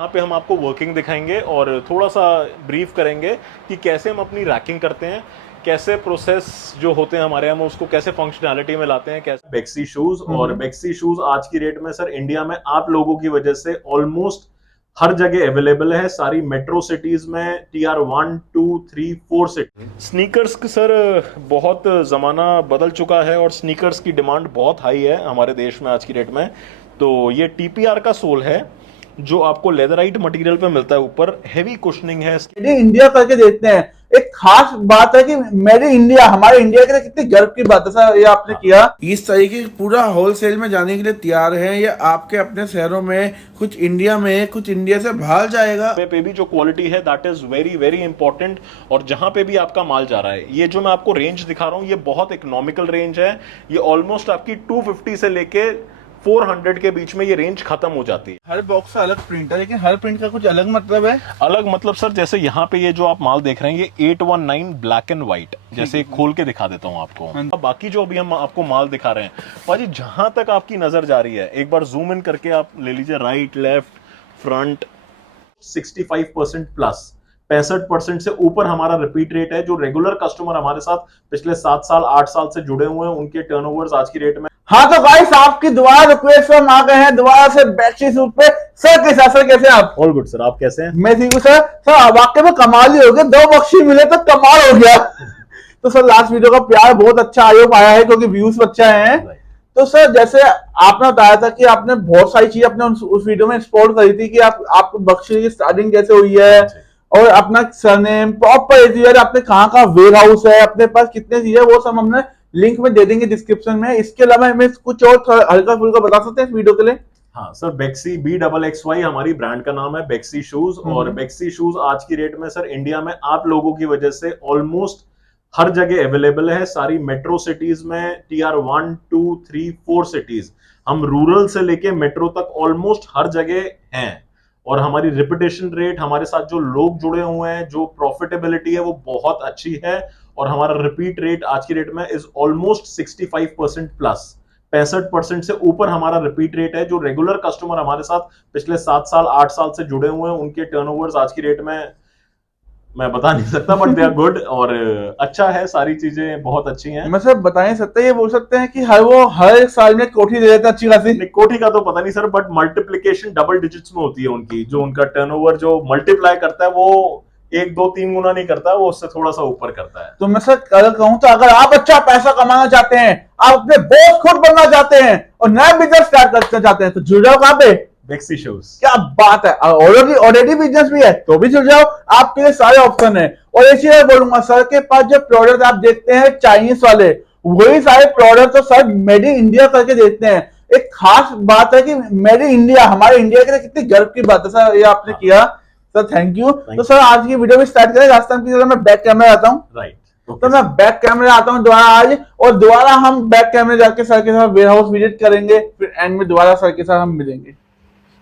यहाँ पे हम आपको वर्किंग दिखाएंगे और थोड़ा सा ब्रीफ करेंगे कि कैसे हम अपनी रैकिंग करते हैं, कैसे प्रोसेस जो होते हैं हमारे हम उसको कैसे फंक्शनैलिटी में लाते हैं, कैसे बेक्सी शूज। और बेक्सी शूज आज की डेट में सर इंडिया में आप लोगों की वजह से ऑलमोस्ट हर जगह अवेलेबल है, सारी मेट्रो सिटीज में, TR 1, 2, 3, 4 सिटी। स्नीकर्स सर बहुत जमाना बदल चुका है और स्नीकर्स की डिमांड बहुत हाई है हमारे देश में आज की डेट में। तो ये TPR का सोल है जो आपको लेदराइट मटेरियल पे मिलता है, ऊपर हेवी कुशनिंग है। मेड इन इंडिया करके देते हैं। एक खास बात है कि मेड इन इंडिया, हमारे इंडिया के लिए कितनी गर्व की बात है सर, ये आपने किया। इस तरीके पूरा होलसेल में जाने के लिए तैयार है या आपके अपने शहरों में कुछ इंडिया में, कुछ इंडिया से बाहर जाएगा। पे भी जो क्वालिटी है that is very very important. और जहां पे भी आपका माल जा रहा है, ये जो मैं आपको रेंज दिखा रहा हूं ये बहुत इकोनॉमिकल रेंज है। ये ऑलमोस्ट आपकी 250 से लेके 400 के बीच में ये रेंज खत्म हो जाती है। हर बॉक्स का अलग प्रिंट है, लेकिन हर प्रिंट का कुछ अलग मतलब है। अलग मतलब सर, जैसे यहाँ पे ये जो आप माल देख रहे हैं ये 819 ब्लैक एंड व्हाइट, जैसे खोल के दिखा देता हूँ आपको। बाकी जो अभी हम आपको माल दिखा रहे हैं भाजी, जहां तक आपकी नजर जा रही है एक बार जूम इन करके आप ले लीजिए, राइट लेफ्ट फ्रंट 65% प्लस, 65% से ऊपर हमारा रिपीट रेट है। जो रेगुलर कस्टमर हमारे साथ पिछले 7 साल 8 साल से जुड़े हुए हैं, उनके टर्नओवर्स आज की रेट में। हाँ तो गाइस, आपकी दोबारा रिक्वेस्ट हम आ गए हैं दोबारा से बेक्सी सूट पे। सर कैसे, सर कैसे आप? ऑल गुड सर, आप कैसे हैं? मैं ठीक हूँ सर। सर वाकई में कमाल ही हो गया, 2 बख्शी मिले तो कमाल हो गया। तो सर लास्ट वीडियो का प्यार बहुत अच्छा आयोग आया है क्योंकि व्यूज अच्छे हैं। तो सर जैसे आपने बताया था कि आपने बहुत सारी चीजें अपने उस वीडियो में एक्सप्लोर करी थी कि आप बख्शी की स्टार्टिंग कैसे हुई है और अपना सरनेम प्रॉपर, आपने कहाँ वेयर हाउस है, अपने पास कितने चीजें, वो सब हमने लिंक में दे देंगे डिस्क्रिप्शन में। इसके अलावा हमें कुछ और हल्का फुल्का बता सकते हैं इस वीडियो के लिए? हाँ सर, बेक्सी BXXY हमारी ब्रांड का नाम है, बेक्सी शूज। और बेक्सी शूज आज की डेट में सर इंडिया में आप लोगों की वजह से ऑलमोस्ट हर जगह अवेलेबल है, सारी मेट्रो सिटीज में, TR 1, 2, 3, 4 सिटीज। हम रूरल से लेके मेट्रो तक ऑलमोस्ट हर जगह हैं। और हमारी रिपीटेशन रेट, हमारे साथ जो लोग जुड़े हुए हैं, जो प्रॉफिटेबिलिटी है वो बहुत अच्छी है। और हमारा रिपीट रेट आज की डेट में इज ऑलमोस्ट 65% प्लस, 65% से ऊपर हमारा रिपीट रेट है। जो रेगुलर कस्टमर हमारे साथ पिछले 7 साल 8 साल से जुड़े हुए हैं, उनके टर्नओवर्स आज की डेट में मैं बता नहीं सकता, बट दे आर गुड। और अच्छा है, सारी चीजें बहुत अच्छी हैं। मैं सर बता नहीं सकते, ये बोल सकते हैं कि हर एक साल में कोठी दे देते हैं अच्छी खासी। कोठी का तो पता नहीं sir, but multiplication double digits में होती है उनकी। जो उनका टर्नओवर जो मल्टीप्लाई करता है वो 1, 2, 3 गुना नहीं करता, वो उससे थोड़ा सा ऊपर करता है। तो मैं सर अगर कहूं तो अगर आप अच्छा पैसा कमाना चाहते हैं, आप अपने बॉस खुद बनना चाहते हैं और नया बिजनेस स्टार्ट करना चाहते हैं, तो जुड़ जाओ कहां पे? बेक्सी शूज। क्या बात है, ऑलरेडी बिजनेस भी है तो भी जुड़ जाओ, आपके लिए सारे ऑप्शन है। और इसी तरह बोलूंगा, सर के पास जो प्रोडक्ट आप देखते हैं चाइनीज वाले, वही सारे प्रोडक्ट तो सर मेड इन इंडिया करके देते हैं। एक खास बात है कि मेड इन इंडिया, हमारे इंडिया के लिए कितनी गर्व की बात है सर, ये आपने किया। Sir thank you. तो सर आज की वीडियो भी स्टार्ट करें। रास्ते में की मैं बैक कैमरा आता हूँ, राइट। तो मैं बैक कैमरे आता हूँ दोबारा आज, और दोबारा हम बैक कैमरे जाके सर के साथ वेयर हाउस विजिट करेंगे, फिर एंड में दोबारा सर के साथ हम मिलेंगे।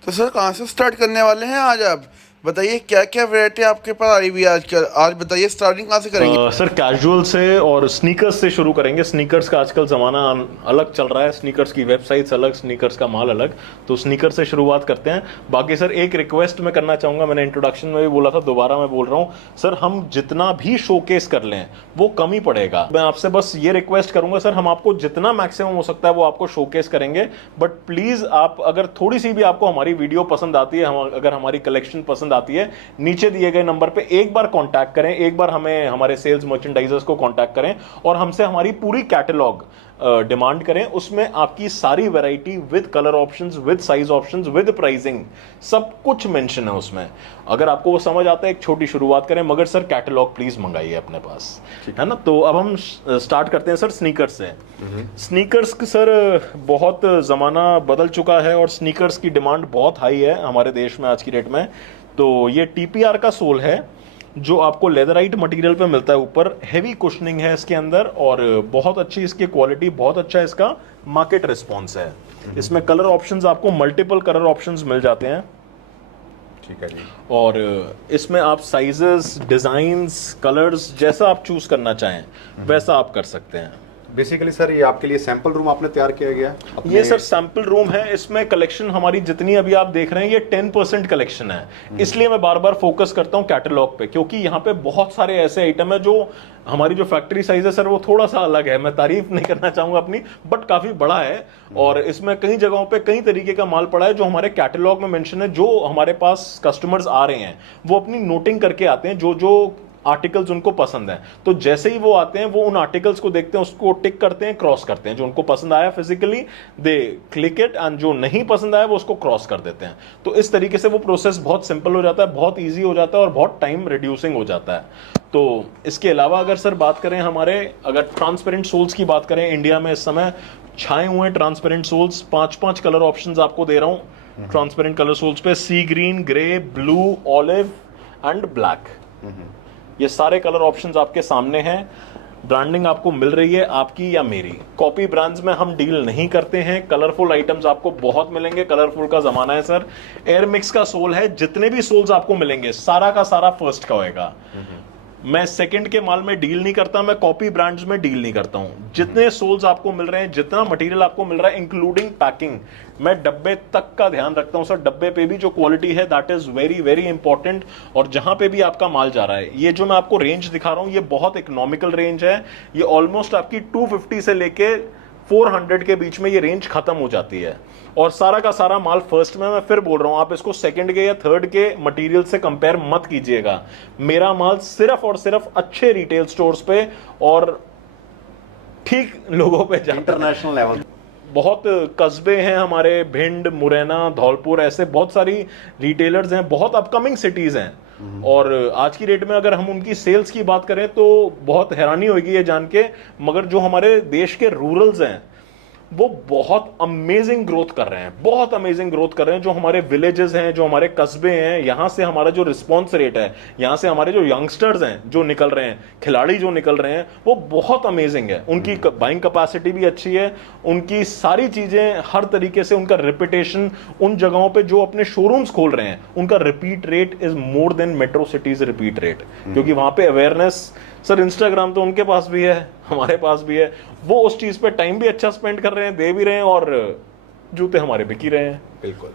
तो सर कहाँ से स्टार्ट करने वाले हैं आज? आप बताइए क्या क्या वैरायटी आपके पास आई हुई है आजकल। आज बताइए स्टार्टिंग कहाँ से करेंगे? सर कैजुअल से और स्नीकर्स से शुरू करेंगे। स्नीकर्स का आजकल ज़माना अलग चल रहा है, स्नीकर्स की वेबसाइट्स अलग, स्नीकर्स का माल अलग, तो स्नीकर से शुरुआत करते हैं। बाकी सर एक रिक्वेस्ट मैं करना चाहूँगा, मैंने इंट्रोडक्शन में भी बोला था, दोबारा मैं बोल रहा हूँ सर, हम जितना भी शोकेस कर लें वो कम ही पड़ेगा। मैं आपसे बस ये रिक्वेस्ट करूँगा सर, हम आपको जितना मैक्सिमम हो सकता है वो आपको शोकेस करेंगे, बट प्लीज़ आप अगर थोड़ी सी भी आपको हमारी वीडियो पसंद आती है, अगर हमारी कलेक्शन पसंद आती है, नीचे दिए गए नंबर पे एक बार कांटेक्ट करें, एक बार हमें हमारे सेल्स मर्चेंडाइजर्स को कांटेक्ट करें और हमसे हमारी पूरी कैटलॉग डिमांड करें। उसमें आपकी सारी variety with colour options, with size options, with pricing, सब कुछ मेंशन है उसमें। अगर आपको वो समझ आता है, एक छोटी शुरुआत करें, मगर सर कैटलॉग प्लीज मंगाइए अपने पास, है ना। तो अब हम स्टार्ट करते हैं सर स्नीकर्स से। स्नीकर्स सर बहुत ज़माना बदल चुका है और स्नीकर्स की डिमांड बहुत हाई है हमारे देश में आज की डेट में। तो ये TPR का सोल है जो आपको लेदराइट मटेरियल पे मिलता है, ऊपर हेवी कुशनिंग है इसके अंदर और बहुत अच्छी इसकी क्वालिटी, बहुत अच्छा इसका मार्केट रिस्पॉन्स है। इसमें कलर ऑप्शंस आपको मल्टीपल कलर ऑप्शंस मिल जाते हैं, ठीक है जी। और इसमें आप साइजेस, डिजाइन्स, कलर्स जैसा आप चूज करना चाहें वैसा आप कर सकते हैं। बेसिकली सर ये आपके लिए सैंपल रूम आपने तैयार किया गया अपने... ये सर सैंपल रूम है, इसमें कलेक्शन हमारी जितनी अभी आप देख रहे हैं ये 10% कलेक्शन है। इसलिए मैं बार बार फोकस करता हूं कैटलॉग पे, क्योंकि यहाँ पे बहुत सारे ऐसे आइटम है जो हमारी जो फैक्ट्री साइज है सर वो थोड़ा सा अलग है, मैं तारीफ नहीं करना चाहूंगा अपनी, बट काफी बड़ा है और इसमें कई जगहों पे कई तरीके का माल पड़ा है जो हमारे कैटलॉग में मेंशन है। जो हमारे पास कस्टमर्स आ रहे हैं वो अपनी नोटिंग करके आते हैं जो जो आर्टिकल्स उनको पसंद है, तो जैसे ही वो आते हैं वो उन आर्टिकल्स को देखते हैं, उसको टिक करते हैं, क्रॉस करते हैं, जो उनको पसंद आया physically they click it and जो नहीं पसंद आया वो उसको क्रॉस कर देते हैं। तो इस तरीके से वो प्रोसेस बहुत सिंपल हो जाता है, बहुत ईजी हो जाता है और बहुत टाइम रिड्यूसिंग हो जाता है। तो इसके अलावा अगर सर बात करें हमारे, अगर ट्रांसपेरेंट सोल्स की बात करें, इंडिया में इस समय छाए हुए ट्रांसपेरेंट सोल्स 5 कलर ऑप्शंस आपको दे रहा हूं ट्रांसपेरेंट कलर सोल्स पे, sea green, grey, blue, olive and black. ये सारे कलर ऑप्शंस आपके सामने हैं। ब्रांडिंग आपको मिल रही है आपकी या मेरी। कॉपी ब्रांड्स में हम डील नहीं करते हैं। कलरफुल आइटम्स आपको बहुत मिलेंगे, कलरफुल का जमाना है सर। एयर मिक्स का सोल है, जितने भी सोल्स आपको मिलेंगे सारा का सारा फर्स्ट का होएगा। मैं सेकंड के माल में डील नहीं करता, मैं कॉपी ब्रांड्स में डील नहीं करता हूं। जितने सोल्स आपको मिल रहे हैं, जितना मटेरियल आपको मिल रहा है इंक्लूडिंग पैकिंग, मैं डब्बे तक का ध्यान रखता हूं सर। डब्बे पे भी जो क्वालिटी है that is very very important. और जहां पे भी आपका माल जा रहा है, ये जो मैं आपको रेंज दिखा रहा हूं ये बहुत इकोनॉमिकल रेंज है। ये ऑलमोस्ट आपकी 250 से लेके 400 के बीच में ये रेंज खत्म हो जाती है। और सारा का सारा माल फर्स्ट में, मैं फिर बोल रहा हूं, आप इसको सेकंड के या थर्ड के मटेरियल से कंपेयर मत कीजिएगा। मेरा माल सिर्फ और सिर्फ अच्छे रिटेल स्टोर्स पे और ठीक लोगों पे जाता है। इंटरनेशनल लेवल बहुत कस्बे हैं हमारे, भिंड, मुरैना, धौलपुर, ऐसे बहुत सारी रिटेलर्स हैं, बहुत अपकमिंग सिटीज हैं। और आज की डेट में अगर हम उनकी सेल्स की बात करें तो बहुत हैरानी होगी ये जान के, मगर जो हमारे देश के रूरल्स हैं वो बहुत अमेजिंग ग्रोथ कर रहे हैं, बहुत अमेजिंग ग्रोथ कर रहे हैं। जो हमारे विलेजेस हैं, जो हमारे कस्बे हैं, यहाँ से हमारा जो रिस्पॉन्स रेट है, यहाँ से हमारे जो यंगस्टर्स हैं जो निकल रहे हैं, खिलाड़ी जो निकल रहे हैं, वो बहुत अमेजिंग है। उनकी बाइंग कैपेसिटी भी अच्छी है, उनकी सारी चीजें हर तरीके से, उनका रेपुटेशन, उन जगहों पे जो अपने शोरूम्स खोल रहे हैं उनका repeat rate is more than metro cities repeat rate. क्योंकि वहां पे अवेयरनेस, सर इंस्टाग्राम तो उनके पास भी है, हमारे पास भी है, वो उस चीज पे टाइम भी अच्छा स्पेंड कर रहे हैं, दे भी रहे हैं और जूते हमारे बिक ही रहे हैं। बिल्कुल।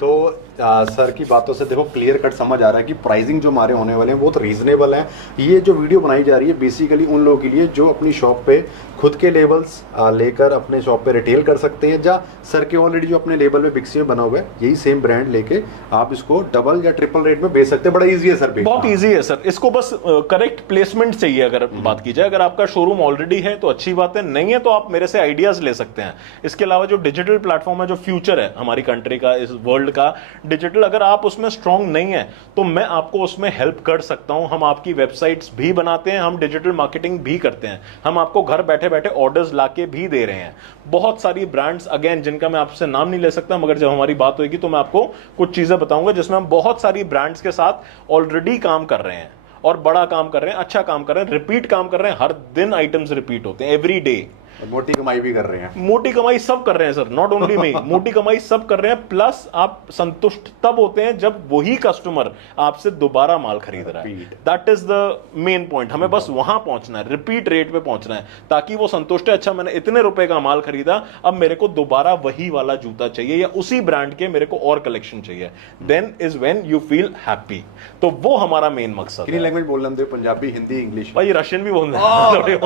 तो सर की बातों से देखो क्लियर कट समझ आ रहा है कि प्राइसिंग जो हमारे होने वाले हैं वो तो रीजनेबल है। ये जो वीडियो बनाई जा रही है बेसिकली उन लोगों के लिए जो अपनी शॉप पे खुद के लेबल्स लेकर अपने शॉप पे रिटेल कर सकते हैं, या सर के ऑलरेडी जो अपने लेबल पे बिक्सी में बना हुआ है यही सेम ब्रांड लेके आप इसको डबल या ट्रिपल रेट में बेच सकते हैं। बड़ा ईजी है सर, बहुत ईजी है सर। इसको बस करेक्ट प्लेसमेंट चाहिए। अगर बात की जाए, अगर आपका शोरूम ऑलरेडी है तो अच्छी बात है, नहीं है तो आप मेरे से आइडियाज ले सकते हैं। इसके अलावा जो डिजिटल प्लेटफॉर्म है, जो फ्यूचर है हमारी कंट्री का, इस वर्ल्ड का डिजिटल, अगर आप उसमें स्ट्रांग नहीं है तो मैं आपको उसमें हेल्प कर सकता हूं। हम आपकी वेबसाइट्स भी बनाते हैं, हम डिजिटल मार्केटिंग भी करते हैं, हम आपको घर बैठे बैठे ऑर्डर्स लाके भी दे रहे हैं। बहुत सारी ब्रांड्स, अगेन जिनका मैं आपसे नाम नहीं ले सकता, मगर जब हमारी बात होगी तो मैं आपको कुछ चीजें बताऊंगा जिसमें हम बहुत सारी ब्रांड्स के साथ ऑलरेडी काम कर रहे हैं और बड़ा काम कर रहे हैं, अच्छा काम कर रहे हैं, रिपीट काम कर रहे हैं। हर दिन आइटम्स रिपीट होते हैं, एवरी डे। मोटी कमाई भी कर रहे हैं। मोटी कमाई सब कर रहे हैं सर, नॉट ओनली मी, मोटी कमाई सब कर रहे हैं। प्लस आप संतुष्ट तब होते हैं जब वही कस्टमर आपसे दोबारा माल खरीद रहा है। That is the main point. हमें बस वहां पहुंचना है, रिपीट रेट पे पहुंचना है, ताकि वो संतुष्ट है, अच्छा मैंने इतने रुपए का माल खरीदा, अब मेरे को दोबारा वही वाला जूता चाहिए या उसी ब्रांड के मेरे को और कलेक्शन चाहिए। Then is when you feel happy. तो वो हमारा मेन मकसद है। कितनी लैंग्वेज बोल रहे हैं? पंजाबी, हिंदी, इंग्लिश? भाई रशियन भी बोल रहे हैं।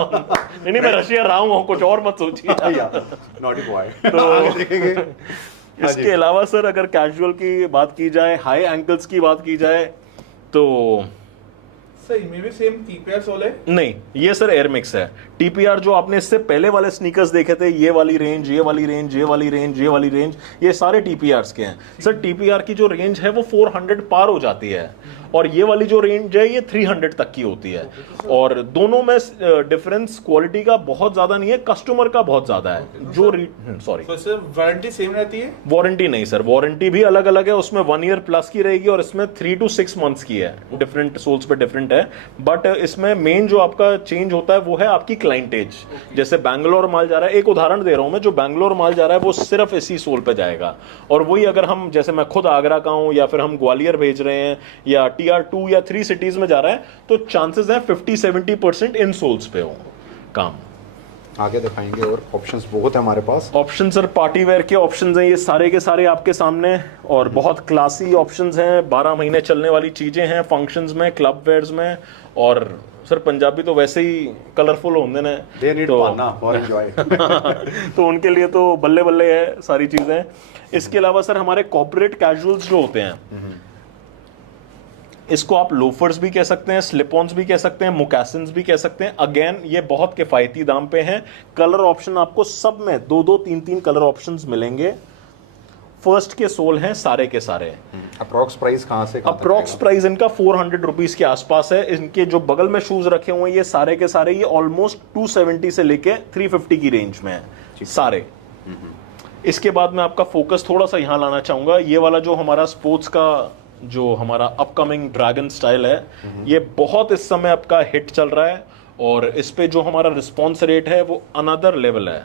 नहीं, मैं रशियन रहा हूं, कुछ और मत सोचिए। Naughty boy. तो देखेंगे। इसके अलावा सर अगर कैजुअल की बात की जाए, हाई एंकल्स की बात की जाए तो सर इनमें भी सेम टीपीआर सोल है? नहीं, ये सर एयर मिक्स है। टीपीआर जो आपने इससे पहले वाले स्नीकर्स देखे थे, ये वाली रेंज, ये वाली रेंज, ये वाली रेंज, ये वाली रेंज, ये सारे टीपीआर्स के हैं सर। टीपीआर की जो रेंज है वो 400 पार हो जाती है और ये वाली जो रेंज है ये 300 तक की होती है। और दोनों में डिफरेंस क्वालिटी का बहुत ज्यादा नहीं है, कस्टमर का बहुत ज्यादा है। जो सॉरी तो सर वारंटी सेम रहती है? वारंटी नहीं सर, वारंटी भी अलग अलग है। उसमें 1 ईयर प्लस की रहेगी और इसमें 3 to 6 मंथ्स की है। डिफरेंट सोल्स पे डिफरेंट है, बट इसमें मेन जो आपका चेंज होता है वो है आपकी क्लाइंटेज। जैसे बैंगलोर माल जा रहा है, एक उदाहरण दे रहा हूं मैं, जो बैंगलोर माल जा रहा है वो सिर्फ इसी सोल पे जाएगा। और वही अगर हम, जैसे मैं खुद आगरा का हूं या फिर हम ग्वालियर भेज रहे हैं या Tier 2 या 3 सिटीज में जा रहा है, तो चांसेस हैं 50-70% इन सोल्स पे हो काम। आगे दिखाएंगे और ऑप्शंस बहुत है हमारे पास। ऑप्शन सर पार्टी वेयर के ऑप्शंस हैं, ये सारे के सारे आपके सामने, और बहुत क्लासी ऑप्शंस हैं, 12 महीने चलने वाली चीजें हैं फंक्शंस में, क्लब वेयर्स में। और सर पंजाबी तो वैसे ही कलरफुल होंगे ना, दे नीड पाना फॉर एंजॉय। तो उनके लिए तो बल्ले बल्ले है सारी चीजें। इसके अलावा सर हमारे कॉर्पोरेट कैजुअल्स जो होते हैं, इसको आप लोफर्स भी कह सकते हैं, स्लिप ऑन्स भी कह सकते हैं, मोकासिन्स भी कह सकते हैं। अगेन ये बहुत किफायती दाम पे हैं। कलर ऑप्शन आपको सब में 2-2, 3-3 कलर ऑप्शंस मिलेंगे। फर्स्ट के सोल हैं सारे के सारे। अप्रॉक्स प्राइस कहाँ से कहाँ तक अप्रॉक्स रहेगा? प्राइस इनका 400 रुपीज के आसपास है। इनके जो बगल में शूज रखे हुए हैं ये सारे के सारे ये ऑलमोस्ट 270 से लेके 350 की रेंज में है सारे। इसके बाद मैं आपका फोकस थोड़ा सा यहाँ लाना चाहूंगा। ये वाला जो हमारा स्पोर्ट्स का जो हमारा अपकमिंग ड्रैगन स्टाइल है, ये बहुत इस समय आपका हिट चल रहा है, और इस पे जो हमारा रिस्पॉन्स रेट है वो अनदर लेवल है,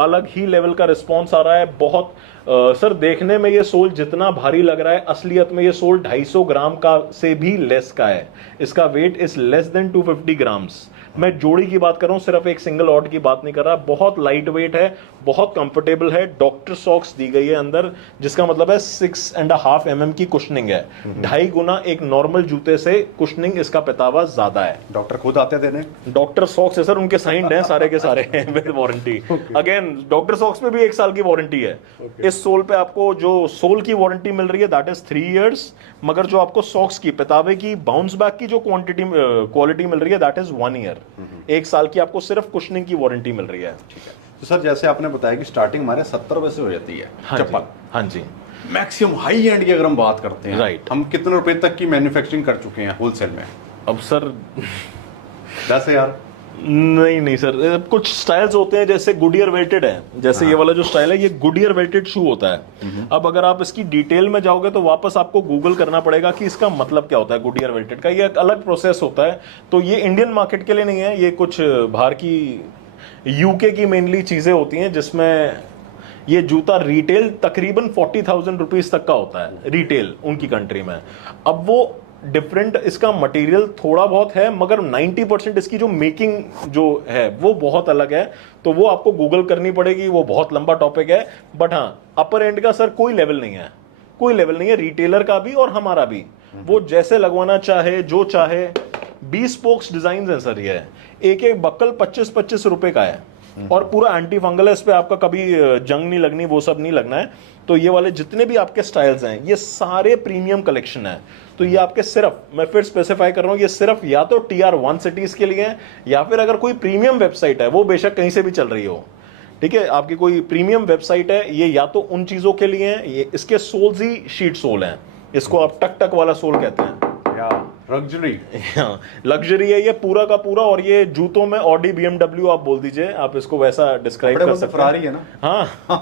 अलग ही लेवल का रिस्पॉन्स आ रहा है। बहुत सर देखने में ये सोल जितना भारी लग रहा है, असलियत में ये सोल 250 ग्राम का से भी लेस का है। इसका weight is less than 250 grams. मैं जोड़ी की बात कर रहा हूँ, सिर्फ एक सिंगल ऑड की बात नहीं कर रहा। बहुत लाइट वेट है, बहुत कंफर्टेबल है। डॉक्टर सॉक्स दी गई है अंदर, जिसका मतलब है 6.5 mm की कुशनिंग है। 2.5 गुना एक नॉर्मल जूते से कुशनिंग इसका पितावा ज्यादा है। डॉक्टर खुद आते देने? डॉक्टर सॉक्स है सर, उनके साइंड हैं सारे के सारे with warranty. Again doctor socks पे भी 1 साल की वारंटी है। इस सोल पे आपको जो सोल की वारंटी मिल रही है दैट इज 3 years, मगर जो आपको सॉक्स की पितावे की बाउंस बैक की जो क्वालिटी मिल रही है दैट इज 1 year। 1 साल की आपको सिर्फ कुशनिंग की वारंटी मिल रही है। ठीक है। तो सर जैसे आपने बताया कि स्टार्टिंग हमारे 70 रुपए से हो जाती है हाँ चप्पल। जी, हाँ जी। मैक्सिमम हाई एंड की अगर हम बात करते हैं, Right। हम कितने रुपए तक की मैन्युफैक्चरिंग कर चुके हैं होलसेल में? अब सर 10,000? नहीं सर, कुछ स्टाइल्स होते हैं जैसे गुडियर वेटेड है, जैसे ये वाला जो स्टाइल है ये गुडियर वेटेड शू होता है। अब अगर आप इसकी डिटेल में जाओगे तो वापस आपको गूगल करना पड़ेगा कि इसका मतलब क्या होता है गुडियर वेटेड का। ये एक अलग प्रोसेस होता है, तो ये इंडियन मार्केट के लिए नहीं है, ये कुछ बाहर की यूके की मेनली चीजें होती हैं, जिसमें ये जूता रिटेल तकरीबन 40,000 रुपीज तक का होता है रिटेल उनकी कंट्री में। अब वो डिफरेंट इसका मटेरियल थोड़ा बहुत है, मगर 90% इसकी जो मेकिंग जो है वो बहुत अलग है, तो वो आपको गूगल करनी पड़ेगी, वो बहुत लंबा टॉपिक है। बट हाँ, अपर एंड का सर कोई लेवल नहीं है, कोई लेवल नहीं है, रिटेलर का भी और हमारा भी। वो जैसे लगवाना चाहे, जो चाहे। 20 स्पोक्स डिजाइन है सर, ये एक एक बक्कल 25-25 रुपए का है, और पूरा एंटी फंगल है, इस पे आपका कभी जंग नहीं लगनी, वो सब नहीं लगना है। तो ये वाले जितने भी आपके स्टाइल्स हैं ये सारे प्रीमियम कलेक्शन है। तो ये आपके सिर्फ, मैं फिर स्पेसिफाई कर रहा हूँ, ये सिर्फ या तो TR1 सिटीज के लिए है, या फिर अगर कोई प्रीमियम वेबसाइट है, वो बेशक कहीं से भी चल रही हो, ठीक है, आपकी कोई प्रीमियम वेबसाइट है, ये या तो उन चीजों के लिए है। ये इसके सोल्स ही शीट सोल हैं, इसको आप टक टक वाला सोल कहते हैं। लग्जरी, लग्जरी है ये पूरा का पूरा। और ये जूतों में ऑडी BMW आप बोल दीजिए, आप इसको वैसा डिस्क्राइब कर सकते फरारी है ना? हाँ।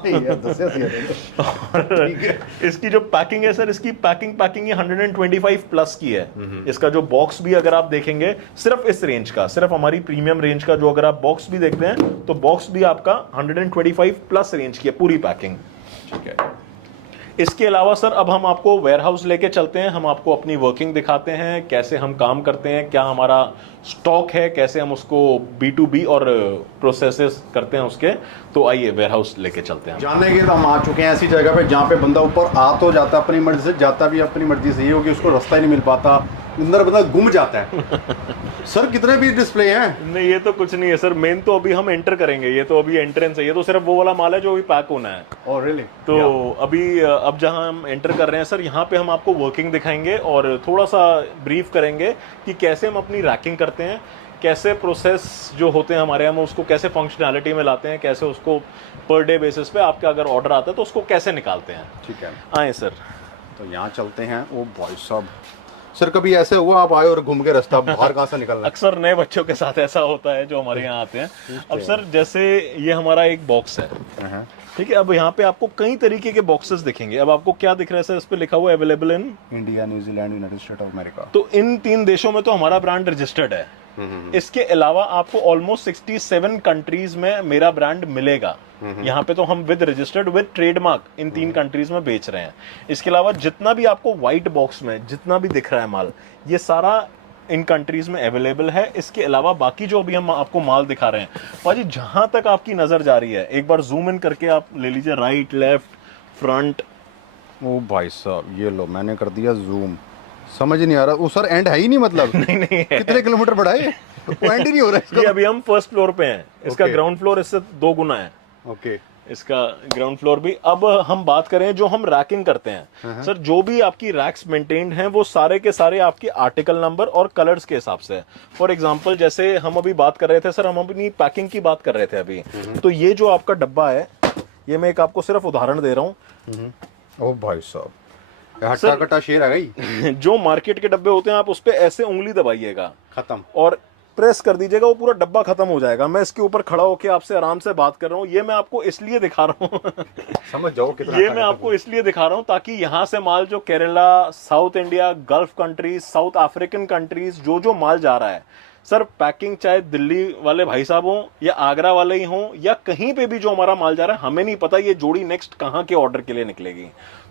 और इसकी जो पैकिंग है सर, इसकी पैकिंग ये 125 प्लस की है। इसका जो बॉक्स भी अगर आप देखेंगे, सिर्फ इस रेंज का, सिर्फ हमारी प्रीमियम रेंज का जो अगर आप बॉक्स भी देखते हैं, तो बॉक्स भी आपका 125 प्लस रेंज की है पूरी पैकिंग। ठीक है। इसके अलावा सर अब हम आपको वेयरहाउस लेके चलते हैं, हम आपको अपनी वर्किंग दिखाते हैं, कैसे हम काम करते हैं, क्या हमारा स्टॉक है, कैसे हम उसको B2B और प्रोसेसेस करते हैं उसके। तो आइए वेयरहाउस लेके चलते हैं। जानने के तो हम आ चुके हैं ऐसी जगह पे जहाँ पे बंदा ऊपर आ तो जाता अपनी मर्जी से, जाता भी अपनी मर्जी से, ये हो कि उसको रास्ता ही नहीं मिल पाता, अंदर बंदा गुम जाता है। सर कितने भी डिस्प्ले हैं? नहीं ये तो कुछ नहीं है सर, मेन तो अभी हम एंटर करेंगे, ये तो अभी एंट्रेंस है, ये तो सिर्फ वो वाला माल है जो अभी पैक होना है। Oh really? तो अभी अब जहां हम एंटर कर रहे हैं सर, यहाँ पे हम आपको वर्किंग दिखाएंगे और थोड़ा सा ब्रीफ करेंगे कि कैसे हम अपनी रैकिंग करते हैं, कैसे प्रोसेस जो होते हैं हमारे यहाँ, हम उसको कैसे फंक्शनैलिटी में लाते हैं, कैसे उसको पर डे बेसिस पे आपका अगर ऑर्डर आता है तो उसको कैसे निकालते हैं। ठीक है, आए सर। तो यहाँ चलते हैं। ओ भाई साहब, सर कभी ऐसे हुआ आप आए और घूम के रास्ता बाहर कहाँ से निकलना? अक्सर नए बच्चों के साथ ऐसा होता है जो हमारे यहाँ आते हैं। अब सर जैसे ये हमारा एक बॉक्स है, ठीक है, अब यहाँ पे आपको कई तरीके के बॉक्सेस दिखेंगे। अब आपको क्या दिख रहा है सर, इस पे लिखा हुआ है available in India, New Zealand, United state of America. तो इन 3 देशों में तो हमारा ब्रांड रजिस्टर्ड है। इसके अलावा आपको ऑलमोस्ट 67 कंट्रीज में मेरा ब्रांड मिलेगा। यहाँ पे तो हम with registered with trademark in 3 countries में बेच रहे हैं। इसके अलावा जितना भी आपको व्हाइट बॉक्स में जितना भी दिख रहा है माल, ये सारा इन कंट्रीज में अवेलेबल है। इसके अलावा बाकी जो अभी हम आपको माल दिखा रहे हैं भाजी, जहां तक आपकी नजर जा रही है एक बार जूम इन करके आप ले लीजिए, राइट लेफ्ट फ्रंट। ओ भाई साहब ये लो, मैंने कर दिया जूम, समझ नहीं आ रहा वो सर, एंड है ही नहीं मतलब। नहीं नहीं है। कितने किलोमीटर बढ़ाए, एंड ही नहीं हो रहा है ये अभी हम फर्स्ट फ्लोर पे हैं, इसका Okay. ग्राउंड फ्लोर इससे 2 गुना है, ओके। इसका ग्राउंड फ्लोर भी। अब हम बात करें जो हम रैकिंग करते हैं सर, जो भी आपकी रैक्स मेंटेन्ड हैं वो सारे के सारे आपके आर्टिकल नंबर और कलर्स के हिसाब से है। फॉर एग्जांपल जैसे हम अभी बात कर रहे थे सर, हम अपनी पैकिंग की बात कर रहे थे अभी, तो ये जो आपका डब्बा है, ये मैं एक आपको सिर्फ उदाहरण दे रहा हूँ। ओ भाई साहब, हट्टा कट्टा शेर आ गई। जो मार्केट के डब्बे होते हैं आप उस पे ऐसे उंगली दबाइएगा खत्म। और प्रेस कर दीजिएगा, वो पूरा डब्बा खत्म हो जाएगा। मैं इसके ऊपर खड़ा होकर आपसे आराम से बात कर रहा हूँ, ये मैं आपको इसलिए दिखा रहा हूँ समझ जाओ कितना ये मैं आपको इसलिए दिखा रहा हूँ ताकि यहाँ से माल जो Kerala, south India, gulf countries, south African countries, जो माल जा रहा है सर, पैकिंग चाहे दिल्ली वाले भाई साहब हों या आगरा वाले ही हों या कहीं पे भी जो हमारा माल जा रहा है, हमें नहीं पता ये जोड़ी नेक्स्ट कहाँ के ऑर्डर के लिए निकलेगी,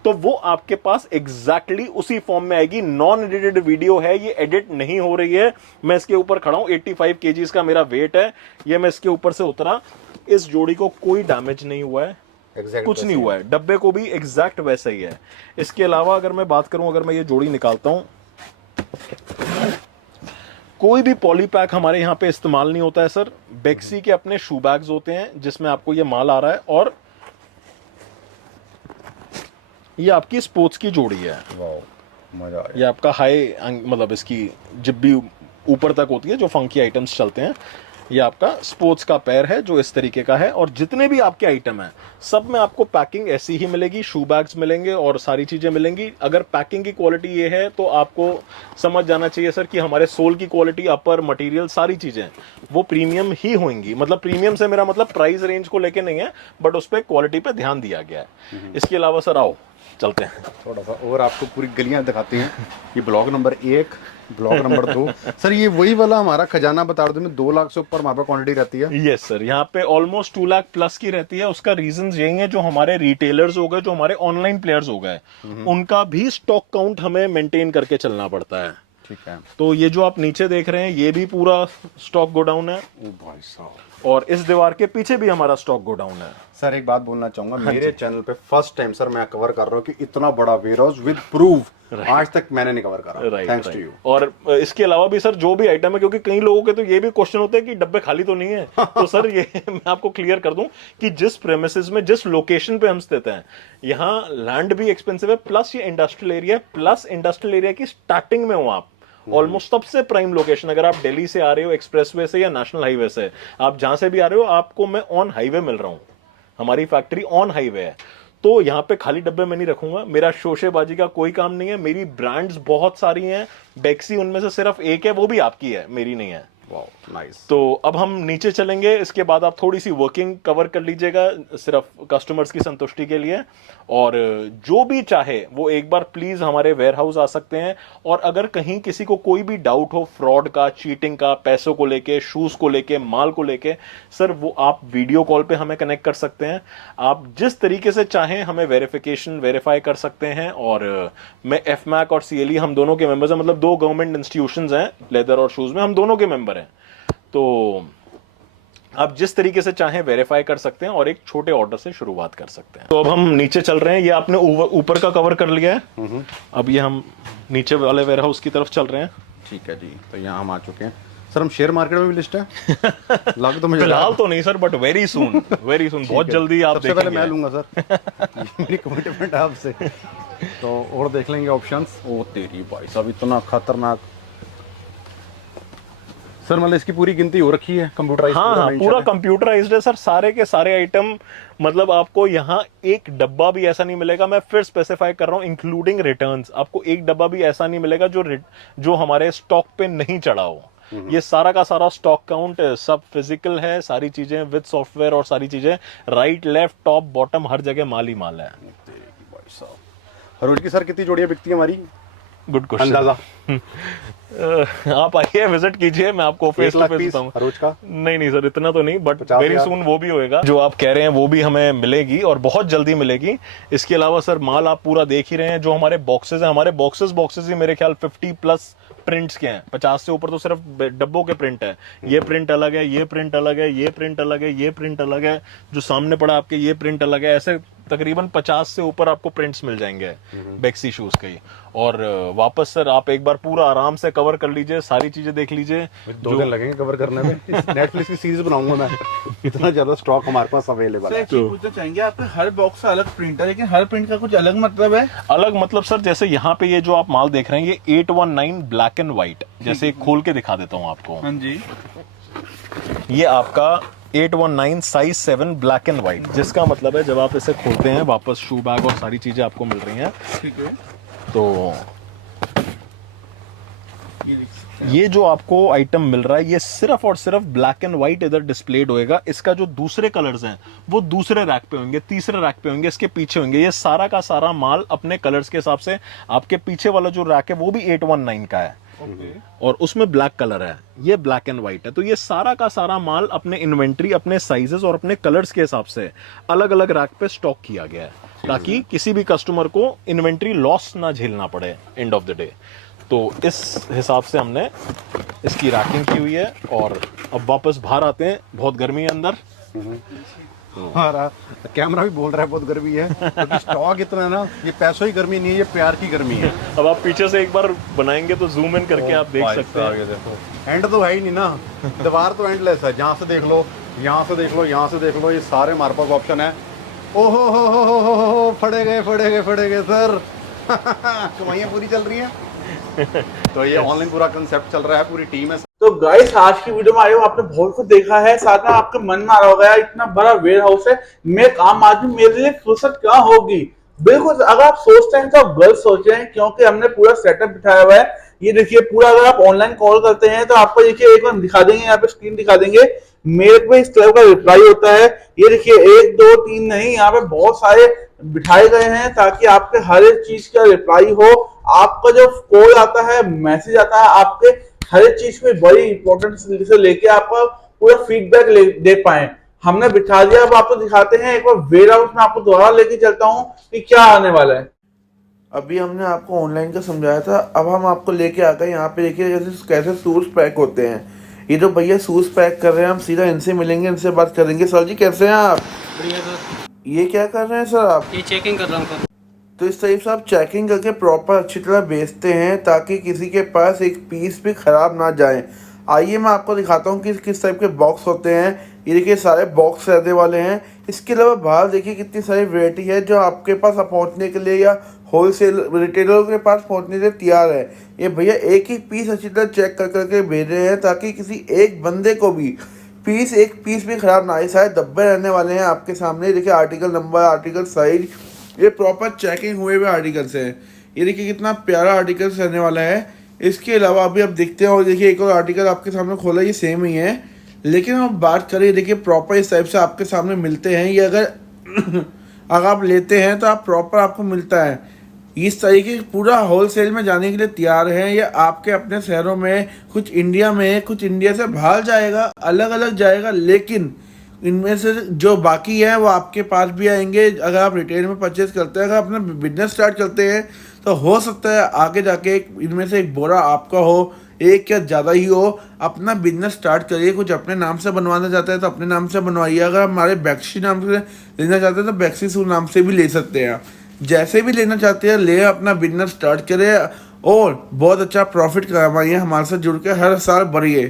तो वो आपके पास एग्जैक्टली उसी फॉर्म में आएगी। नॉन एडिटेड वीडियो है, ये एडिट नहीं हो रही है। मैं इसके ऊपर खड़ा हूं, 85 kgs का मेरा वेट है, ये मैं इसके ऊपर से उतरा, इस जोड़ी को कोई डैमेज नहीं हुआ है, कुछ नहीं हुआ है, डब्बे को भी एग्जैक्ट वैसा ही है। इसके अलावा अगर मैं बात करूं, अगर मैं ये जोड़ी निकालता हूं, कोई भी पॉलीपैक हमारे यहाँ पे इस्तेमाल नहीं होता है सर। बेक्सी के अपने शू बैग्स होते हैं जिसमें आपको ये माल आ रहा है, और ये आपकी स्पोर्ट्स की जोड़ी है। वाह मजा आया। ये आपका हाई, मतलब इसकी जिब्बी ऊपर तक होती है, जो फंकी आइटम्स चलते हैं। ये आपका स्पोर्ट्स का पैर है जो इस तरीके का है, और जितने भी आपके आइटम हैं सब में आपको पैकिंग ऐसी ही मिलेगी, शू बैग्स मिलेंगे और सारी चीजें मिलेंगी। अगर पैकिंग की क्वालिटी ये है तो आपको समझ जाना चाहिए सर कि हमारे सोल की क्वालिटी, अपर मटेरियल, सारी चीजें वो प्रीमियम ही होंगी। मतलब प्रीमियम से मेरा मतलब प्राइस रेंज को लेके नहीं है, बट उस पर क्वालिटी पे ध्यान दिया गया है। इसके अलावा सर आओ चलते हैं थोड़ा सा और आपको पूरी गलियां दिखाते हैं। ये block number 1, block number 2 sir, ये वही वाला हमारा खजाना बता दो, में 2 लाख से ऊपर हमारे पास क्वांटिटी रहती है। यस सर, यहाँ पे ऑलमोस्ट 2 लाख प्लस की रहती है। उसका रीजन यही है, जो हमारे रिटेलर्स हो गए, जो हमारे ऑनलाइन प्लेयर्स हो गए, उनका भी स्टॉक काउंट हमें मेंटेन करके चलना पड़ता है। ठीक है। तो ये जो आप नीचे देख रहे हैं ये भी पूरा स्टॉक गोडाउन है, ओ भाई साहब, और इस दीवार के पीछे भी हमारा स्टॉक गोडाउन है। सर एक बात बोलना चाहूंगा, मेरे चैनल पे फर्स्ट टाइम सर मैं कवर कर रहा हूँ कि इतना बड़ा वेयर हाउस विद प्रूफ आज तक मैंने नहीं कवर करा। Thanks to you. और इसके अलावा भी सर जो भी आइटम है, क्योंकि कई लोगों के तो ये भी क्वेश्चन होते हैं कि डब्बे खाली तो नहीं है, तो सर ये मैं आपको क्लियर कर दूं कि जिस प्रेमिसेस में, जिस लोकेशन पे हम स्थित हैं, यहाँ लैंड भी एक्सपेंसिव है, प्लस ये industrial area, plus industrial area की स्टार्टिंग में हो आप, ऑलमोस्ट सबसे प्राइम लोकेशन। अगर आप दिल्ली से आ रहे हो एक्सप्रेसवे से या नेशनल हाईवे से, आप जहां से भी आ रहे हो, आपको मैं ऑन हाईवे मिल रहा हूं, हमारी फैक्ट्री ऑन हाईवे है। तो यहाँ पे खाली डब्बे में नहीं रखूंगा, मेरा शोशेबाजी का कोई काम नहीं है। मेरी ब्रांड्स बहुत सारी हैं, बेक्सी उनमें से सिर्फ एक है, वो भी आपकी है, मेरी नहीं है। Wow nice. तो अब हम नीचे चलेंगे, इसके बाद आप थोड़ी सी वर्किंग कवर कर लीजिएगा सिर्फ कस्टमर्स की संतुष्टि के लिए, और जो भी चाहे वो एक बार प्लीज हमारे वेयर हाउस आ सकते हैं। और अगर कहीं किसी को कोई भी डाउट हो फ्रॉड का, चीटिंग का, पैसों को लेके, शूज को लेके, माल को लेके, सर वो आप वीडियो कॉल पे हमें कनेक्ट कर सकते हैं। आप जिस तरीके से चाहें हमें वेरीफाई कर सकते हैं। और मैं एफमैक और सीएलई हम दोनों के मेंबर्स हैं, मतलब 2 गवर्नमेंट इंस्टीट्यूशंस हैं लेदर और शूज में, हम दोनों के मेंबर हैं। तो आप जिस तरीके से चाहें वेरीफाई कर सकते हैं और एक छोटे ऑर्डर से शुरुआत कर सकते हैं। तो अब हम नीचे चल रहे हैं, ये आपने ऊपर का कवर कर लिया है, अब ये हम नीचे वाले वेयर हाउस की तरफ चल रहे हैं। ठीक है जी, तो यहाँ हम आ चुके हैं सर। हम शेयर मार्केट में भी लिस्ट है लग तो मुझे फिलहाल तो नहीं सर, बट वेरी सून बहुत जल्दी आप सबसे पहले मैं लूंगा सर मेरी कमिटमेंट है आपसे। तो और देख लेंगे ऑप्शंस। ओ तेरी भाई साहब, इतना खतरनाक सर, मतलब इसकी पूरी गिनती हो रखी है कंप्यूटराइज्ड? हाँ, पूरा कंप्यूटराइज्ड है सर, सारे के सारे आइटम। मतलब आपको यहाँ एक डब्बा भी ऐसा नहीं मिलेगा, मैं फिर स्पेसिफाई कर रहा हूँ, इंक्लूडिंग रिटर्न्स, आपको एक डब्बा भी ऐसा नहीं मिलेगा जो हमारे स्टॉक पे नहीं चढ़ा हो। ये सारा का सारा स्टॉक काउंट सब फिजिकल है, सारी चीजें विद सॉफ्टवेयर, और सारी चीजें राइट, लेफ्ट, टॉप, बॉटम, हर जगह माल ही माल है। हर रोज की सर कितनी जोड़ियां बिकती है हमारी? Good question. अंदाजा आप आइए, विजिट कीजिए, मैं आपको फेस 1 टू लाख फेस पीस बताऊंगा। रोज का? नहीं सर, इतना तो नहीं, बट 50,000 वेरी सून वो भी होएगा। जो आप कह रहे हैं वो भी हमें मिलेगी और बहुत जल्दी मिलेगी। इसके अलावा सर माल आप पूरा देख ही रहे हैं, जो हमारे बॉक्सेस हैं, हमारे बॉक्सेस ही मेरे ख्याल 50+ प्रिंट्स के हैं। 50 से ऊपर तो सिर्फ डब्बों के प्रिंट है। ये प्रिंट अलग है, ये प्रिंट अलग है, ये प्रिंट अलग है, ये प्रिंट अलग है, जो सामने पड़ा आपके ये प्रिंट अलग है। ऐसे तकरीबन 50 से ऊपर आपको प्रिंट्स मिल जाएंगे बेक्सी शूज के ही। और वापस सर आप एक बार पूरा आराम से कवर कर लीजिए, सारी चीजें देख लीजिए। 2 दिन लगेंगे कवर करने में। नेटफ्लिक्स की सीरीज बनाऊंगा मैं, इतना ज्यादा स्टॉक हमारे पास अवेलेबल सर है। एक चीज पूछना चाहेंगे, आपके हर बॉक्स का अलग प्रिंट है, लेकिन हर प्रिंट का कुछ अलग मतलब है? अलग मतलब सर, जैसे यहाँ पे ये जो आप माल देख रहे हैं, ये 819 ब्लैक एंड व्हाइट, जैसे खोल के दिखा देता हूँ आपको। हाँ जी। ये आपका 819 साइज 7 ब्लैक एंड व्हाइट, जिसका मतलब है जब आप इसे खोलते हैं वापस शू बैग और सारी चीजें आपको मिल रही हैं। ठीक है। तो ये जो आपको आइटम मिल रहा है, ये सिर्फ और सिर्फ ब्लैक एंड व्हाइट इधर डिस्प्लेड होएगा। इसका जो दूसरे कलर्स हैं वो दूसरे रैक पे होंगे, तीसरे रैक पे होंगे, इसके पीछे होंगे। ये सारा का सारा माल अपने कलर्स के हिसाब से, आपके पीछे वाला जो रैक है वो भी 819 का है और उसमें ब्लैक कलर है, ये ब्लैक एंड व्हाइट है। तो ये सारा का सारा माल अपने इन्वेंट्री, अपने साइजेस और अपने कलर्स के हिसाब से अलग अलग रैक पे स्टॉक किया गया है, ताकि किसी भी कस्टमर को इन्वेंट्री लॉस ना झेलना पड़े एंड ऑफ द डे। तो इस हिसाब से हमने इसकी रैकिंग की हुई है। और अब वापस बाहर आते हैं, बहुत गर्मी है अंदर। हमारा कैमरा भी बोल रहा है बहुत गर्मी है, क्योंकि स्टॉक इतना है ना। ये पैसों की गर्मी नहीं है, ये प्यार की गर्मी है। अब आप पीछे से एक बार बनाएंगे तो जूम इन करके आप देख सकते हैं। आगे देखो, एंड तो है ही नहीं ना, दीवार तो एंडलेस है। जहाँ से देख लो, यहाँ से देख लो, यहाँ से देख लो, ये सारे हमारे पास ऑप्शन है। ओहो हो, फड़े गए सर। कमाइयाँ पूरी चल रही हैं। तो ये ऑनलाइन पूरा कंसेप्ट चल रहा है, पूरी टीम है। तो गाइस आज की वीडियो में आए हो, आपने बहुत कुछ देखा है, साथ में आपके मन में आ रहा होगा यार इतना बड़ा वेयर हाउस है, मैं काम आदमी, मेरे लिए फुर्सत क्या होगी। बिल्कुल, अगर आप सोचते हैं तो आप गलत सोच रहे हैं, क्योंकि हमने पूरा सेटअप बिठाया हुआ है। ये देखिए पूरा, अगर आप ऑनलाइन कॉल करते हैं तो आपको देखिए एक बार दिखा देंगे, यहाँ पे स्क्रीन दिखा देंगे, मेल पे इस तरह का रिप्लाई होता है। ये देखिए 1 2 3 नहीं, यहाँ पे बहुत सारे बिठाए गए हैं ताकि आपके हर एक चीज का रिप्लाई हो। आपका जो कॉल आता है, मैसेज आता है, आपके हर एक चीज में बड़ी इंपॉर्टेंट से लेके आपका पूरा फीडबैक दे पाए। हमने बिठा दिया, अब आपको दिखाते हैं एक बार वेयर हाउस में, आपको दोबारा लेके चलता हूँ कि क्या आने वाला है। अभी हमने आपको ऑनलाइन का समझाया था, अब हम आपको लेके आ गए यहाँ पे। देखिए जैसे कैसे शूज पैक होते हैं। ये जो भैया शूज पैक कर रहे हैं, हम सीधा इनसे मिलेंगे, इनसे बात करेंगे। सर जी कैसे हैं आप? बढ़िया सर। ये क्या कर रहे हैं सर आप? ये चेकिंग कर रहा हूँ सर। तो इस तरीके से आप चेकिंग करके प्रॉपर अच्छी तरह बेचते हैं, ताकि किसी के पास एक पीस भी खराब ना जाए। आइए मैं आपको दिखाता हूँ कि किस टाइप के बॉक्स होते हैं। ये देखिए सारे बॉक्स रहने वाले हैं। इसके अलावा बाहर देखिए कितनी सारी वैरायटी है जो आपके पास पहुँचने के लिए या होलसेल रिटेलरों के पास पहुँचने के लिए तैयार है। ये भैया एक एक पीस अच्छी तरह चेक कर करके भेज रहे हैं, ताकि किसी एक बंदे को भी एक पीस भी खराब ना आए। सारे डब्बे रहने वाले हैं आपके सामने। देखिए आर्टिकल नंबर, आर्टिकल साइज, ये प्रॉपर चेकिंग हुए हुए आर्टिकल्स हैं। ये देखिए कितना प्यारा आर्टिकल्स रहने वाला है। इसके अलावा अभी आप देखते हैं, और देखिए एक और आर्टिकल आपके सामने खोला, ये सेम ही है, लेकिन हम बात करें, देखिए प्रॉपर इस टाइप से आपके सामने मिलते हैं। ये अगर आप लेते हैं तो आप प्रॉपर आपको मिलता है। इस तरीके पूरा होलसेल में जाने के लिए तैयार है। ये आपके अपने शहरों में, कुछ इंडिया में, कुछ इंडिया से बाहर जाएगा, अलग अलग जाएगा, लेकिन इनमें से जो बाकी है वो आपके पास भी आएंगे। अगर आप रिटेल में परचेज करते हैं, अगर अपना बिजनेस स्टार्ट करते हैं, तो हो सकता है आगे जाके इनमें से एक बोरा आपका हो, एक या ज़्यादा ही हो। अपना बिजनेस स्टार्ट करिए। कुछ अपने नाम से बनवाना चाहते हैं तो अपने नाम से बनवाइए। अगर हमारे बैक्सी नाम से लेना चाहते हैं तो बैक्सी शू नाम से भी ले सकते हैं। जैसे भी लेना चाहते हैं ले, अपना बिजनेस स्टार्ट करें और बहुत अच्छा प्रॉफिट कमाइए। हमारे साथ जुड़ के हर साल बढ़िए।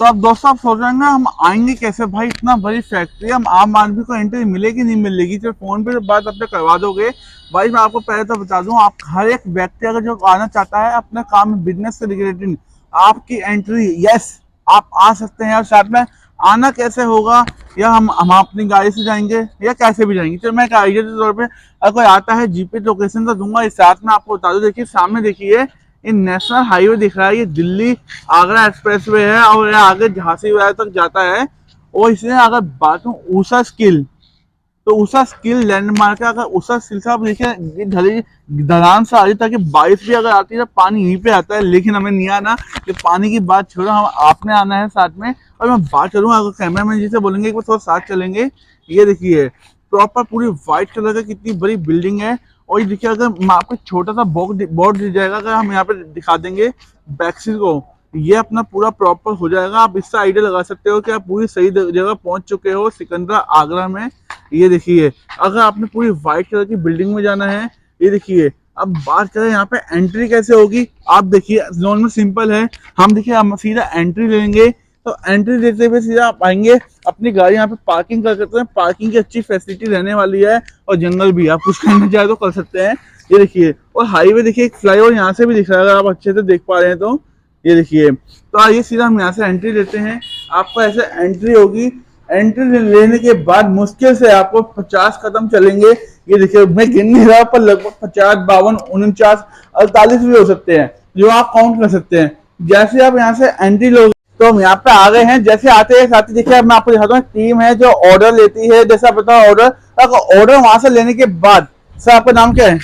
तो अब दोस्तों आप सोच रहे हैं ना हम आएंगे कैसे भाई, इतना बड़ी फैक्ट्री, हम आम आदमी को एंट्री मिलेगी नहीं मिलेगी? तो फोन पे बात अपने करवा दोगे भाई। मैं आपको पहले तो बता दूं, आप हर एक व्यक्ति अगर जो आना चाहता है अपने काम बिजनेस से रिलेटेड, आपकी एंट्री, यस आप आ सकते हैं। और साथ में आना कैसे होगा, या हम अपनी गाड़ी से जाएंगे या कैसे भी जाएंगे। तो मैं एक आइडिया के तौर पे अगर कोई आता है जीपी लोकेशन तो दूंगा। इस साथ में आपको बता दूं, देखिए सामने देखिए ये नेशनल हाईवे दिख रहा है, ये दिल्ली आगरा एक्सप्रेसवे है और ये आगे झांसी वगैरह तक जाता है। और इसमें अगर बात करूं ऊषा स्किल, तो उषा स्किल लैंडमार्क है। अगर उषा स्किल से आप देखिए ये ढली ढलान से आ रही, ताकि बारिश भी अगर आती है तो पानी यहीं पे आता है, लेकिन हमें नहीं आना कि पानी की बात छोड़ो, हम आपने आना है साथ में। और मैं बात करूँ, अगर कैमरा मैन जी से बोलेंगे एक बार थोड़ा साथ चलेंगे। ये देखिए प्रॉपर पूरी व्हाइट कलर का कितनी बड़ी बिल्डिंग है। और ये देखिए अगर मैं आपको छोटा सा बोर्ड दिख जाएगा, अगर हम यहाँ पे दिखा देंगे बैक्सीट को, ये अपना पूरा प्रॉपर हो जाएगा। आप इससे आइडिया लगा सकते हो कि आप पूरी सही जगह पहुंच चुके हो, सिकंदरा आगरा में। ये देखिए अगर आपने पूरी व्हाइट कलर की बिल्डिंग में जाना है, ये देखिए। अब बात करें यहाँ पे एंट्री कैसे होगी, आप देखिए जोन में सिंपल है। हम देखिए हम सीधा एंट्री लेंगे, तो एंट्री लेते हुए सीधा आप आएंगे, अपनी गाड़ी यहाँ पे पार्किंग कर सकते हैं। पार्किंग की अच्छी फैसिलिटी रहने वाली है, और जंगल भी, आप कुछ करना चाहे तो कर सकते हैं। ये देखिए, और हाईवे देखिए, एक फ्लाईओवर यहाँ से भी दिख रहा है, अगर आप अच्छे से देख पा रहे हैं तो। ये देखिए, तो आइए सीधा हम यहाँ से एंट्री लेते हैं। आपको ऐसे एंट्री होगी, एंट्री लेने के बाद मुश्किल से आपको 50 कदम चलेंगे। ये देखिए मैं गिन नहीं रहा, पर लगभग 50, 52, 49, 48 भी हो सकते हैं, जो आप काउंट कर सकते हैं। जैसे आप यहाँ से एंट्री लोगे तो हम यहाँ पे आ गए हैं। जैसे आते हैं साथ ही देखिए मैं आपको दिखाता हूँ, टीम है जो ऑर्डर लेती है। जैसा बताओ ऑर्डर वहां से लेने के बाद, सर आपका नाम क्या है?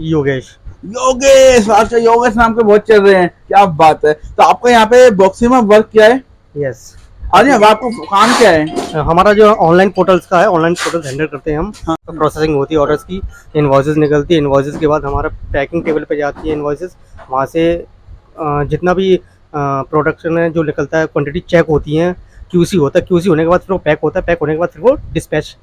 योगेश। योगेश, अच्छा योगेश नाम के बहुत चल रहे हैं, क्या बात है। तो आपका यहाँ पे बॉक्सिंग में वर्क किया है? यस। अरे अब आपको काम क्या है? हमारा जो ऑनलाइन पोर्टल्स का है, ऑनलाइन पोर्टल्स हैंडल करते हैं हम। हाँ। तो प्रोसेसिंग होती है ऑर्डर्स की, इनवॉइसेस निकलती है, इनवॉइसेस के बाद हमारा पैकिंग टेबल पे जाती है इनवॉइसेस। वहाँ से जितना भी प्रोडक्शन है जो निकलता है, क्वांटिटी चेक होती है, क्यूसी होता है, क्यूसी होने के बाद फिर वो पैक होता है, पैक होने के बाद फिर वो डिस्पैच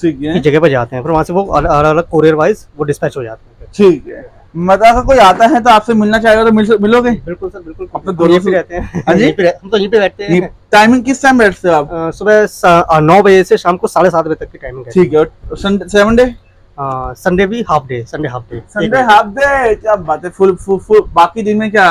ठीक की है, जगह पे जाते हैं। फिर वहाँ से वो अलग अलग कोरियर वाइज वो डिस्पैच हो जाते हैं। ठीक है। मतलब अगर कोई आता है तो आपसे मिलना चाहेगा तो मिलोगे? बिल्कुल सर, बिल्कुल। अपने हम दोनों यहीं पे से- रहते हैं। हाँ जी? हम तो यहीं पे बैठते हैं। टाइमिंग किस टाइम बैठते हो आप? सुबह 9 बजे से शाम को 7:30 बजे तक की टाइमिंग है। ठीक है। और सेवन डे? संडे भी half day, Sunday half day. Sunday half day, क्या बात है। फुल बाकी दिन में क्या?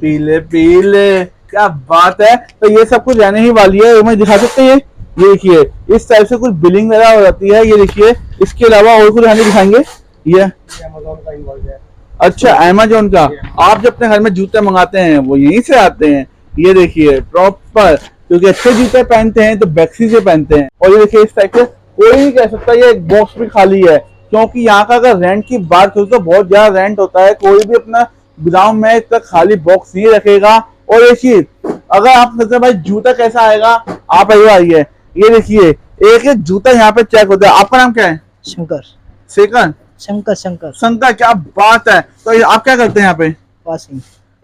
पीले, क्या बात है। तो ये सब कुछ रहने ही वाली है, मैं दिखा सकते हैं। ये देखिए इस टाइप से कुछ बिलिंग वगैरह हो जाती है। ये देखिए, इसके अलावा और कुछ रहने दिखाएंगे। ये अमेज़न का इनवॉइस है। अच्छा, अमेजोन का। आप जब अपने घर में जूते मंगाते हैं वो यहीं से आते हैं। ये देखिए प्रॉपर, क्योंकि अच्छे जूते पहनते हैं तो बैक्सी से पहनते हैं। और ये देखिए इस टाइप से कोई नहीं कह सकता ये एक बॉक्स भी खाली है, क्योंकि यहाँ का अगर रेंट की बात करूँ तो बहुत ज्यादा रेंट होता है। कोई भी अपना ग्राउंड में इतना खाली बॉक्स नहीं रखेगा। और ये चीज अगर आप सोचते भाई जूता कैसा आएगा, आप आइए, ये देखिए एक एक जूता यहाँ पे चेक होता है। आपका नाम क्या है? शंकर। सेकंड शंकर संता, क्या बात है। तो ये आप क्या करते हैं यहाँ पे? पासिंग।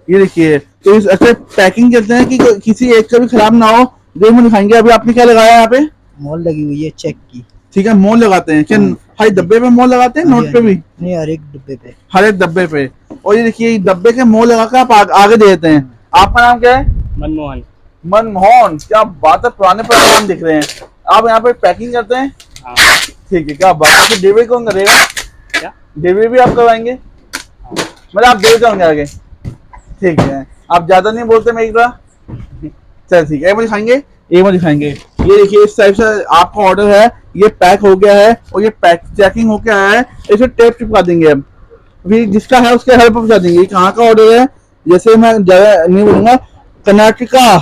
ये देखिए, तो इस अच्छे पैकिंग करते हैं कि किसी एक का भी खराब ना हो। देखो दिखाएंगे। अभी आपने क्या लगाया यहाँ पे? मॉल लगी हुई है चेक की। ठीक है, मोल लगाते हैं क्या? हर डब्बे पे मोल लगाते हैं, नोट पे भी? नहीं, हर एक डिब्बे पे। हर एक डब्बे पे। और ये देखिए डब्बे के मोल लगा कर आप आगे दे देते हैं। आपका नाम क्या है? मनमोहन। मनमोहन, क्या बात है, पुराने नाम दिख रहे हैं। आप यहाँ पे पैकिंग करते हैं? हाँ। ठीक है, क्या बात है। तो डिलीवरी कौन करेगा? क्या? डिलीवरी भी आप करवाएंगे? मतलब आप दे जाओगे आगे? ठीक है, आप ज्यादा नहीं बोलते मेरी तरह। चल ठीक है, एक बार दिखाएंगे, एक बार दिखाएंगे। ये देखिए इस टाइप से आपका ऑर्डर है, ये पैक हो गया है और ये पैक चेकिंग होके आया है। इसे टेप चिपका देंगे। अब फिर जिसका है उसके हेल्प पहुंचा देंगे। ये कहाँ का ऑर्डर है? जैसे मैं ज्यादा नहीं बोलूंगा, कर्नाटका।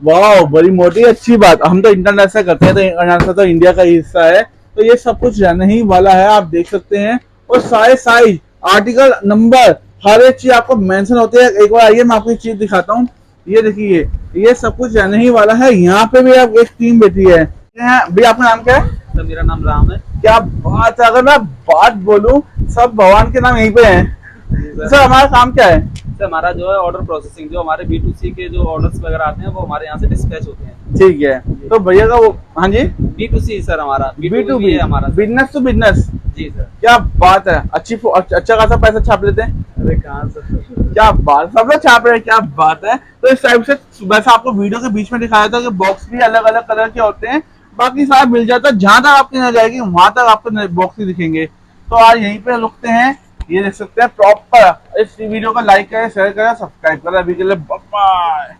वाह, बड़ी मोटी अच्छी बात। हम तो इंटरनेशनल करते हैं, तो इंटरनेशनल तो इंडिया का ही हिस्सा है। तो ये सब कुछ रहने ही वाला है, आप देख सकते हैं। और सारे साइज, आर्टिकल नंबर, हर एक चीज आपको मेंशन होते हैं। एक बार आइए मैं आपको एक चीज दिखाता हूँ। ये देखिए, ये सब कुछ रहने ही वाला है। यहाँ पे भी आप एक टीम बैठी है। भी आपका नाम क्या है? सर मेरा नाम राम है। क्या बात है। अगर मैं बात बोलूं, सब भगवान के नाम यहीं पे हैं। सर हमारा काम क्या है? सर हमारा जो है ऑर्डर प्रोसेसिंग, जो हमारे B2C के जो ऑर्डर्स वगैरह आते हैं वो हमारे यहाँ से डिस्पैच होते हैं। ठीक है, तो भैया का वो, हाँ जी, B2C सर हमारा, B2B है हमारा। Business to business. जी सर। क्या बात है। अच्छा खासा पैसा छाप लेते हैं। अरे कहाँ सर। क्या बात, सब लोग छाप रहे हैं, क्या बात है। तो इस टाइप से वैसे आपको वीडियो के बीच में दिखाया था कि बॉक्स भी अलग अलग कलर के होते हैं, बाकी सारा मिल जाता है। जहां तक आपकी नजर जाएगी वहां तक आपको बॉक्स ही दिखेंगे। तो आज यहीं पे रुकते हैं। ये देख सकते हैं प्रॉपर। इस वीडियो को लाइक करें, शेयर करें, सब्सक्राइब करें। अभी के लिए बाय बाय।